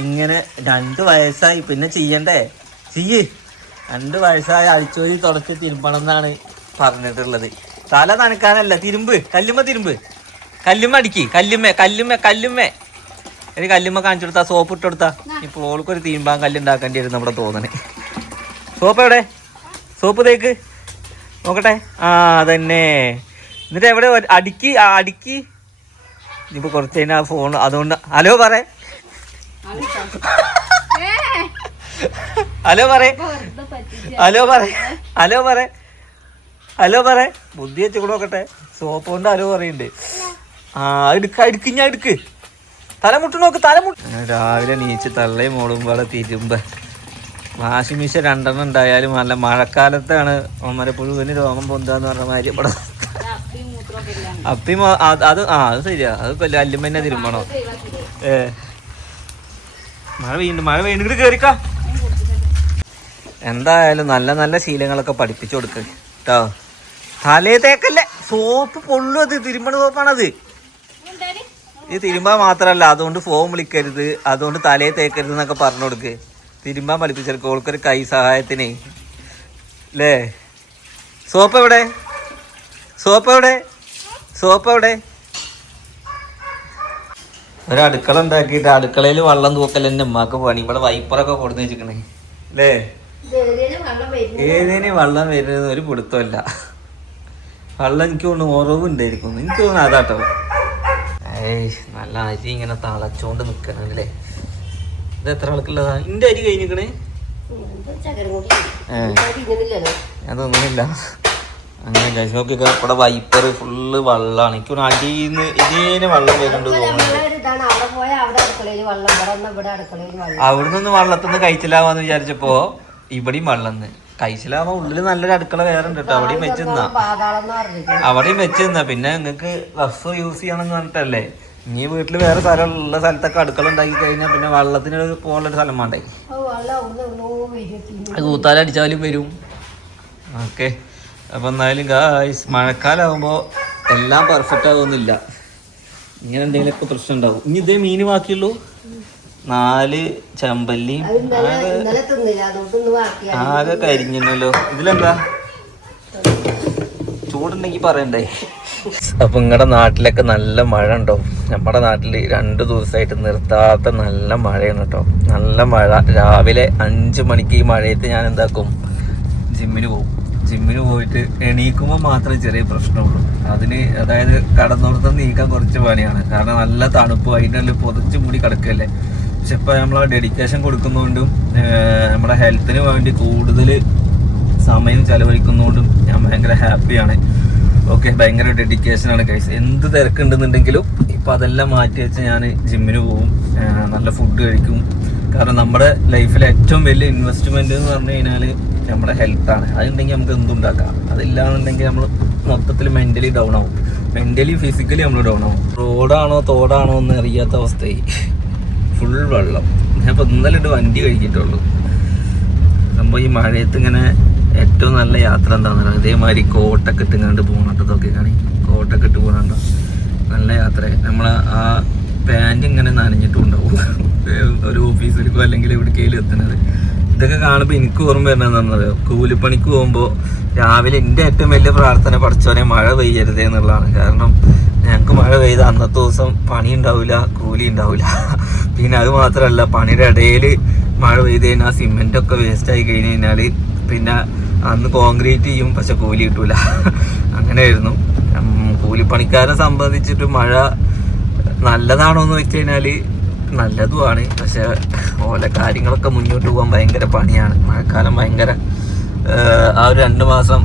ഇങ്ങനെ 2 വയസ്സായി പിന്നെ ചെയ്യണ്ടേ? 2 വയസ്സായി അഴിച്ചോരി തുടച്ച് തിരുമ്പണം എന്നാണ് പറഞ്ഞിട്ടുള്ളത്. തല നനക്കാനല്ല, തിരുമ്പ്, തിരുമ്പ്, കല്ലുമ്മ അടിക്ക്, കല്ലുമ്മ ഒരു കല്ലുമ്മ കാണിച്ചു കൊടുത്താ, സോപ്പ് ഇട്ട് കൊടുത്താ. ഇപ്പോൾ ഓൾക്കൊരു തീരുമ്പാൻ കല്ലുണ്ടാക്കേണ്ടി വരും നമ്മുടെ തോന്നണേ. സോപ്പ് എവിടെ? സോപ്പ് തേക്ക് നോക്കട്ടെ. ആ അതന്നെ. എന്നിട്ട് എവിടെ അടുക്കി ഇനിയിപ്പോ കുറച്ച് കഴിഞ്ഞാൽ ആ ഫോൺ അതുകൊണ്ട് ഹലോ പറ ബുദ്ധി വെച്ച് കൂടെ നോക്കട്ടെ. സോപ്പ് കൊണ്ട് ഹലോ പറയുന്നുണ്ട്. ആ എടുക്ക് തലമുട്ട് നോക്ക്. രാവിലെ നീച്ച് തള്ളയും മോളുമ്പാടെ തിരുമ്പ. വാഷിംഗ് മെഷീൻ 2 ഉണ്ടായാലും നല്ല മഴക്കാലത്താണ് പുഴുവിന് രോഗം പൊന്താന്ന് പറഞ്ഞ മാതിരി ഇവിടെ അപ്പി അത് ശരിയാ. അത് കല്ലുമ്മന്നെ തിരുമ്പണോ? മഴ വീണ്ടും കേറിക്ക. എന്തായാലും നല്ല ശീലങ്ങളൊക്കെ പഠിപ്പിച്ചു കൊടുക്ക കേട്ടോ. തലേ തേക്കല്ലേ, സോപ്പ് പൊള്ളു. അത് തിരുമ്പണ സോപ്പാണത്. ഇത് തിരുമ്പാൻ മാത്രല്ല, അതുകൊണ്ട് ഫോം വിളിക്കരുത്, അതുകൊണ്ട് തലേ തേക്കരുത് എന്നൊക്കെ പറഞ്ഞു കൊടുക്ക്. തിരുമ്പാൻ പഠിപ്പിച്ചെടുക്കും ഓൾക്കൊരു കൈ സഹായത്തിനേ അല്ലേ. സോപ്പ് എവിടെ? ഒരടുക്കള ഉണ്ടാക്കിയിട്ട് അടുക്കളയിൽ വെള്ളം തൂക്കൽ തന്നെ ഉമ്മാക്ക് പണി. ഇവിടെ വൈപ്പറൊക്കെ കൊടുന്ന് വെച്ചിക്കണേ അല്ലേ. ഏതിന് വെള്ളം വരുന്നത് ഒരു പിടുത്തമല്ല. വെള്ളം എനിക്ക് തോന്നുന്നു ഉറവുണ്ടായിരിക്കും, എനിക്ക് തോന്നുന്നു അതാട്ടോ. നല്ല അരി ഇങ്ങനെ തളച്ചോണ്ട് നിക്കണല്ലേ. ഇത് എത്ര ആൾക്കുള്ളതാ? ഇന്റെ അരി കഴിഞ്ഞിക്കണേ. ഞാൻ തോന്നുന്നില്ല. അങ്ങനെ നോക്കിയൊക്കെ ഇവിടെ വൈപ്പർ ഫുള്ള് വെള്ളമാണ്. എനിക്ക് അടിയിന്ന് ഇതിന് വെള്ളം വരുന്നുണ്ട് തോന്നുന്നത്. അവിടുന്ന് വെള്ളത്തിന്ന് കഴിച്ചിലാവാന്ന് വിചാരിച്ചപ്പോ ഇവിടെയും വെള്ളം കഴിച്ചിലാവാ. ഉള്ളില് നല്ലൊരു അടുക്കള വേറെ ഉണ്ട് കേട്ടോ. അവിടെയും വെച്ചിരുന്ന പിന്നെ നിങ്ങക്ക് റഫ് യൂസ് ചെയ്യണമെന്ന് പറഞ്ഞിട്ടല്ലേ. ഇനി വീട്ടില് വേറെ സ്ഥലമുള്ള സ്ഥലത്തൊക്കെ അടുക്കള ഉണ്ടാക്കി കഴിഞ്ഞാൽ പിന്നെ വെള്ളത്തിന് പോകാനുള്ളൊരു സ്ഥലം വേണ്ടേ. കൂത്താലടിച്ചാലും വരും. ഓക്കെ, അപ്പൊ എന്തായാലും ഗായ്സ് മഴക്കാലാവുമ്പോ എല്ലാം പെർഫെക്റ്റ് ആവുന്നില്ല. ഇങ്ങനെ എന്തെങ്കിലുമൊക്കെ പ്രശ്നം ഉണ്ടാവും. ഇനി ഇതേ മീന് ബാക്കിയുള്ളൂ. 4 ചെമ്പല്ലിയും ആകെ കരിഞ്ഞല്ലോ. ഇതിലെന്താ ചൂടുണ്ടെങ്കി പറയണ്ടേ. അപ്പൊ നിങ്ങളുടെ നാട്ടിലൊക്കെ നല്ല മഴ ഉണ്ടോ? നമ്മുടെ നാട്ടിൽ 2 ദിവസമായിട്ട് നിർത്താത്ത നല്ല മഴയാണ് കേട്ടോ. നല്ല മഴ. രാവിലെ 5 മണിക്ക് ഈ മഴയത്ത് ഞാൻ എന്താക്കും, ജിമ്മിന് പോയിട്ട് എണീക്കുമ്പോൾ മാത്രമേ ചെറിയ പ്രശ്നമുള്ളൂ. അതായത് കടന്നോടത്ത് നീക്കാൻ കുറച്ച് പണിയാണ്. കാരണം നല്ല തണുപ്പ്, അതിൻ്റെ ഉള്ളിൽ പൊതച്ച് മൂടി കിടക്കല്ലേ. പക്ഷെ ഇപ്പം നമ്മൾ ഡെഡിക്കേഷൻ കൊടുക്കുന്നതുകൊണ്ടും നമ്മുടെ ഹെൽത്തിന് വേണ്ടി കൂടുതൽ സമയം ചെലവഴിക്കുന്നതുകൊണ്ടും ഞാൻ ഭയങ്കര ഹാപ്പിയാണ്. ഓക്കെ, ഭയങ്കര ഡെഡിക്കേഷനാണ് ഗൈസ്. എന്ത് തിരക്കുണ്ടെന്നുണ്ടെങ്കിലും ഇപ്പം അതെല്ലാം മാറ്റി വെച്ച് ഞാൻ ജിമ്മിന് പോകും, നല്ല ഫുഡ് കഴിക്കും. കാരണം നമ്മുടെ ലൈഫിലെ ഏറ്റവും വലിയ ഇൻവെസ്റ്റ്മെൻറ്റ് എന്ന് പറഞ്ഞു കഴിഞ്ഞാൽ നമ്മുടെ ഹെൽത്താണ്. അതുണ്ടെങ്കിൽ നമുക്ക് എന്തുണ്ടാക്കാം. അതില്ലാന്നുണ്ടെങ്കിൽ നമ്മൾ മൊത്തത്തിൽ മെൻ്റലി ഡൗൺ ആവും. മെൻ്റലി ഫിസിക്കലി നമ്മൾ ഡൗൺ ആവും. റോഡാണോ തോടാണോ എന്ന് അറിയാത്ത അവസ്ഥയായി. ഫുൾ വെള്ളം. ഞാൻ ഇപ്പോൾ ഇന്നലെ വണ്ടി കഴിച്ചിട്ടുള്ളൂ. സംഭവം ഈ മഴയത്ത് ഇങ്ങനെ ഏറ്റവും നല്ല യാത്ര എന്താണെന്ന് ഇതേമാതിരി കോട്ടൊക്കെ ഇട്ടുകൊണ്ട് പോകണട്ടതൊക്കെ കാണി. കോട്ടൊക്കെ ഇട്ട് പോകണുണ്ടോ? നല്ല യാത്ര. നമ്മൾ ആ പാൻറ് ഇങ്ങനെ നനഞ്ഞിട്ടുണ്ടാവും ഒരു ഓഫീസിലേക്കോ അല്ലെങ്കിൽ എവിടേക്കെങ്കിലും എത്തുന്നത്. ഇതൊക്കെ കാണുമ്പോൾ എനിക്ക് ഓർമ്മ വരുന്നതെന്ന് പറയുക, കൂലിപ്പണിക്ക് പോകുമ്പോൾ രാവിലെ എൻ്റെ ഏറ്റവും വലിയ പ്രാർത്ഥന പഠിച്ചവനെ മഴ പെയ്യരുതേ എന്നുള്ളതാണ്. കാരണം ഞങ്ങൾക്ക് മഴ പെയ്ത അന്നത്തെ ദിവസം പണി ഉണ്ടാവില്ല, കൂലി ഉണ്ടാവില്ല. പിന്നെ അത് മാത്രമല്ല, പണിയുടെ ഇടയിൽ മഴ പെയ്ത് കഴിഞ്ഞാൽ ആ സിമെൻ്റൊക്കെ വേസ്റ്റായി കഴിഞ്ഞ് കഴിഞ്ഞാൽ പിന്നെ അന്ന് കോൺക്രീറ്റ് ചെയ്യും, പക്ഷെ കൂലി കിട്ടൂല. അങ്ങനെയായിരുന്നു. കൂലിപ്പണിക്കാരെ സംബന്ധിച്ചിട്ട് മഴ നല്ലതാണോ എന്ന് വെച്ച് കഴിഞ്ഞാൽ നല്ലതുമാണ്. പക്ഷെ ഓലെ കാര്യങ്ങളൊക്കെ മുന്നോട്ട് പോകാൻ ഭയങ്കര പണിയാണ്. മഴക്കാലം ഭയങ്കര ആ ഒരു 2 മാസം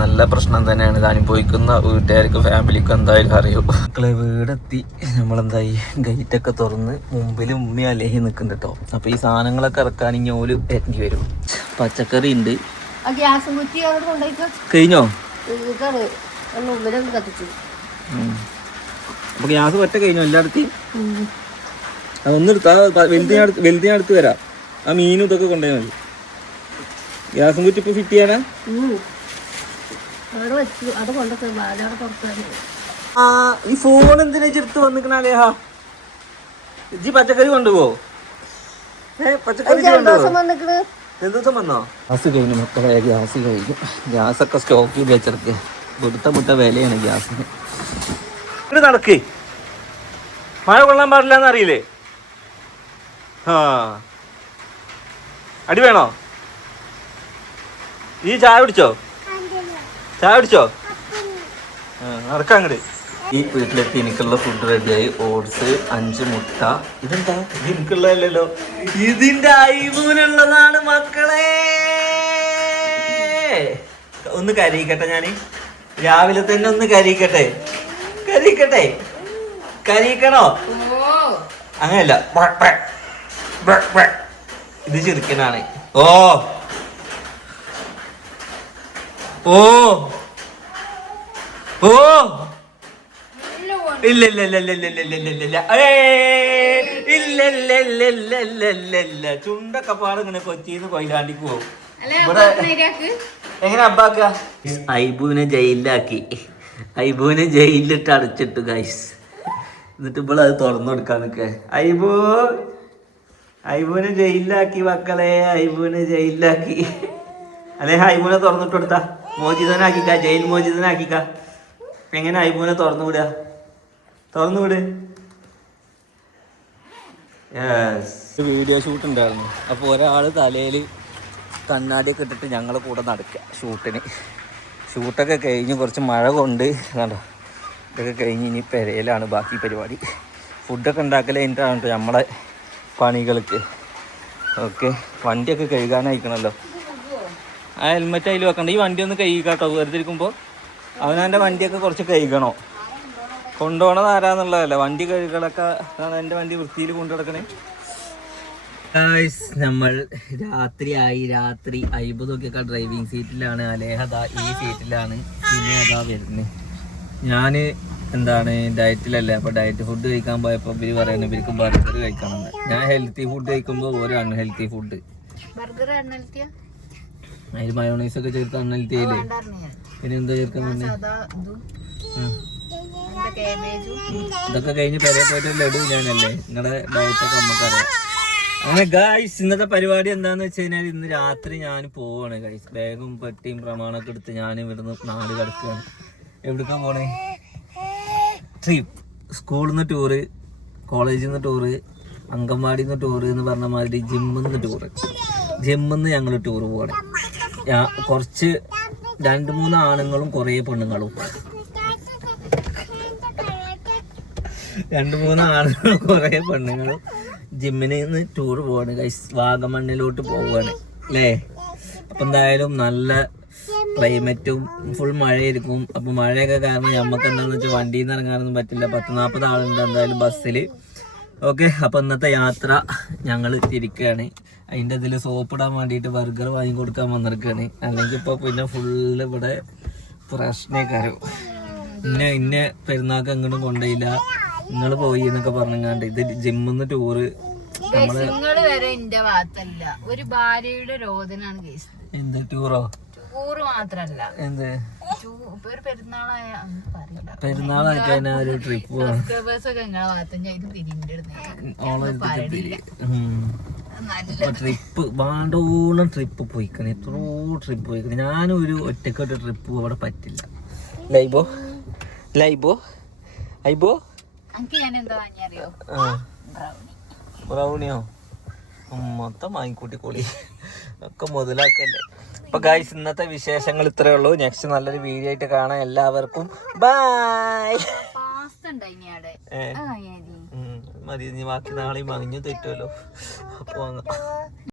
നല്ല പ്രശ്നം തന്നെയാണ്. ഇത് അനുഭവിക്കുന്ന വീട്ടുകാർക്കും ഫാമിലിക്കും എന്തായാലും അറിയും. മക്കളെ വീടെത്തി. നമ്മളെന്തായി ഗേറ്റൊക്കെ തുറന്ന് മുമ്പിൽ ഉമ്മി അലേഹി നിൽക്കുന്നുണ്ട് കേട്ടോ. അപ്പോൾ ഈ സാധനങ്ങളൊക്കെ ഇറക്കാൻ ഇനി ഓല് എത്തി വരും. പച്ചക്കറി ഉണ്ട്. കഴിഞ്ഞോ? അപ്പൊ ഗ്യാസ് പറ്റ കഴിഞ്ഞോ എല്ലായിടത്തും? അതൊന്നെടുത്താ വലുതിനടുത്ത് വരാം. ആ മീനും ഇതൊക്കെ കൊണ്ടുപോയാൽ മതി. ഗ്യാസും കുറ്റി ഇപ്പൊ ഫിറ്റ് ചെയ്യാനാ? ഈ ഫോൺ എന്തിനാ ചെറുത്ത് വന്നിക്കണ അലേഹാ? ഇജ്ജി പച്ചക്കറി കൊണ്ടുപോ. പച്ചക്കറി ദിവസം വന്നോ? ഗ്യാസ് കഴിഞ്ഞു മക്കളെ, ഗ്യാസ് കഴിഞ്ഞു. ഗ്യാസൊക്കെ സ്റ്റോക്ക് ചെയ്ത് വെച്ചെടുക്കുക. മുട്ട വിലയാണ് ഗ്യാസിന്. ഇവിടെ നടക്കേ, മഴ കൊള്ളാൻ പാടില്ലെന്ന് അറിയില്ലേ? ആ അടി വേണോ? ഈ ചായ കുടിച്ചോ? ചായ കുടിച്ചോ? നടക്കാം അങ്ങോട്ട്. ഈ വീട്ടിലെത്തി എനിക്കുള്ള ഫുഡ് റെഡിയായി. ഓട്സ്, 5 മുട്ട. ഇതെന്താ? ഇത് എനിക്കുള്ളതല്ലോ, ഇതിന്റെ അയ്യൂനുള്ളതാണ് മക്കളെ. ഒന്ന് കരയിക്കട്ടെ ഞാന്, രാവിലെ തന്നെ ഒന്ന് കരയിക്കട്ടെ. കരയിക്കണോ? അങ്ങനെയല്ല, ഇത് ചെറുക്കനാണ്. ഓ ഓ ഓ ഇല്ല ഇല്ല ഇല്ല ഇല്ല ഇല്ല ഇല്ല ഇല്ല ഇല്ല ഇല്ല ഇല്ല. ചുണ്ടൊക്കെ പാടെ ഇങ്ങനെ കൊച്ചിന്ന് കൊയിലാണ്ടിക്ക് പോകും. ഇവിടെ എങ്ങനെ അബ്ബാക്ക? ഐബുവിനെ ജയിലിലിട്ട് അടച്ചിട്ടു ഗൈസ്. എന്നിട്ട് ഇപ്പോൾ അത് തുറന്നു കൊടുക്കാൻ നിൽക്കുക. ഐബുവിനെ ജയിലിലാക്കി മക്കളെ, ഐബുവിനെ ജയിലിലാക്കി. അല്ലെ ഐബുവിനെ തുറന്നിട്ട് കൊടുത്താ മോചിതനാക്കിക്ക, ജയിൽ മോചിതനാക്കിക്ക. എങ്ങനെ ഐബുവിനെ തുറന്നു വിടുക? തുറന്നു വിട്. വീഡിയോ ഷൂട്ട് ഉണ്ടായിരുന്നു. അപ്പോൾ ഒരാൾ തലയിൽ കണ്ണാടിയൊക്കെ ഇട്ടിട്ട് ഞങ്ങളെ കൂടെ നടക്കുക ഷൂട്ടൊക്കെ കഴിഞ്ഞ് കുറച്ച് മഴ കൊണ്ട് കണ്ടോ, ഇതൊക്കെ കഴിഞ്ഞ് ഇനി പെരയിലാണ് ബാക്കി പരിപാടി. ഫുഡൊക്കെ ഉണ്ടാക്കൽ കഴിഞ്ഞിട്ടാണ് കേട്ടോ നമ്മളെ പണികൾക്ക്. ഓക്കെ, വണ്ടിയൊക്കെ കഴുകാനായിക്കണല്ലോ. ആ ഹെൽമെറ്റ് അതിൽ വെക്കണ്ട. ഈ വണ്ടി ഒന്ന് കഴുകാട്ടോ, വെറുതെ ഇരിക്കുമ്പോൾ അവനവൻ്റെ വണ്ടിയൊക്കെ കുറച്ച് കഴുകണോ. കൊണ്ടുപോകണത് ആരാന്നുള്ളതല്ല, വണ്ടി കഴുകളൊക്കെ. എൻ്റെ വണ്ടി വൃത്തിയിൽ കൊണ്ടു നടക്കണേ. നമ്മൾ രാത്രി അയ്ബതൊക്കെ ഡ്രൈവിംഗ് സീറ്റിലാണ്, അലേഹദാ ഈ സീറ്റിലാണ്, പിന്നെ അതാ വരുന്നത്. ഞാൻ ഡയറ്റിലല്ലേ, അപ്പോൾ ഡയറ്റ് ഫുഡ് കഴിക്കാൻ പോയപ്പോൾ ഇവർ പറയുന്നത് ഇവർക്ക് ബർഗർ കഴിക്കണമെന്ന്. ഞാൻ ഹെൽത്തി ഫുഡ് കഴിക്കുമ്പോൾ ഒരു അൺഹെൽത്തി ഫുഡ്. അതിൽ മയോണൈസ് ഒക്കെ ചേർത്ത് അൺഹെൽത്തി ആയില്ലേ? പിന്നെ എന്താ ചേർക്കാൻ പറഞ്ഞേ? ഇതൊക്കെ കഴിഞ്ഞ് പെരേ പോയിട്ട് ലഡു ഞാനല്ലേ. നിങ്ങളുടെ ഡയറ്റൊക്കെ നമുക്കറിയാം. അങ്ങനെ ഗായ്സ്, ഇന്നത്തെ പരിപാടി എന്താന്ന് വെച്ച് കഴിഞ്ഞാൽ ഇന്ന് രാത്രി ഞാൻ പോവാണ് ഗായ്സ്. ബാഗും പെട്ടിയും പ്രമാണമൊക്കെ എടുത്ത് ഞാൻ ഇവിടുന്ന് നാട് കിടക്കുകയാണ്. എവിടേക്കാ പോണേ? ട്രിപ്പ്. സ്കൂളിൽ നിന്ന് ടൂറ്, കോളേജിൽ നിന്ന് ടൂറ്, അങ്കൻവാടിയിൽ നിന്ന് ടൂറ് എന്ന് പറഞ്ഞ മാതിരി ജിമ്മിൽ നിന്ന് ഞങ്ങൾ ടൂറ് പോവാണ്. കുറച്ച് 2-3 ആണുങ്ങളും കുറേ പെണ്ണുങ്ങളും. 2-3 ആണുങ്ങളും കുറേ പെണ്ണുങ്ങളും ജിമ്മിന് നിന്ന് ടൂർ പോവാണ് ഗൈസ്. വാഗമണ്ണിലോട്ട് പോവുകയാണ് അല്ലേ. അപ്പം എന്തായാലും നല്ല ക്ലൈമറ്റും ഫുൾ മഴയായിരിക്കും. അപ്പം മഴയൊക്കെ കാരണം നമുക്ക് എന്താണെന്ന് വെച്ചാൽ വണ്ടിയിൽ നിന്ന് ഇറങ്ങാനൊന്നും പറ്റില്ല. 10-40 ആളുണ്ട് എന്തായാലും ബസ്സിൽ. ഓക്കെ, അപ്പം ഇന്നത്തെ യാത്ര ഞങ്ങൾ തിരിക്കുകയാണ്. അതിൻ്റെ ഇതിൽ സോപ്പിടാൻ വേണ്ടിയിട്ട് ബർഗർ വാങ്ങി കൊടുക്കാൻ വന്നിരിക്കുകയാണ്. അല്ലെങ്കിൽ ഇപ്പോൾ പിന്നെ ഫുള്ള് ഇവിടെ പ്രശ്നക്കാരും. ഇന്നെ പെരുന്നാൾക്ക് എങ്ങോട്ടും കൊണ്ടുപോയില്ല, നിങ്ങൾ പോയി എന്നൊക്കെ പറഞ്ഞാണ്ട്. ഇത് ജിമ്മിന്ന് ടൂറ്. ഒരു ഭാര്യയുടെ രോദനാണ്. എന്ത് ടൂറോ? ടൂറ് മാത്രല്ല, എന്ത് പെരുന്നാളായി കഴിഞ്ഞാൽ ഒരു ട്രിപ്പ് പോകണം. ട്രിപ്പ് വാണ്ടോളം ട്രിപ്പ് പോയിക്കണേ, എത്രയോ ട്രിപ്പ് പോയിക്കണേ. ഞാനൊരു ഒറ്റക്കൊരു ട്രിപ്പ് അവിടെ പറ്റില്ല. ലൈബോ ബ്രൗണിയോ മൊത്തം വാങ്ങിക്കൂട്ടി കൂടി ഒക്കെ മുതലാക്കല്ലേ. അപ്പൊ ഗൈസ്, ഇന്നത്തെ വിശേഷങ്ങൾ ഇത്രയേ ഉള്ളൂ. നെക്സ്റ്റ് നല്ലൊരു വീഡിയോ ആയിട്ട് കാണാം. എല്ലാവർക്കും ബൈ. മതി, ഇനി ബാക്കി നാളെയും വാങ്ങിഞ്ഞു തെറ്റുമല്ലോ. അപ്പൊ വാങ്ങാം.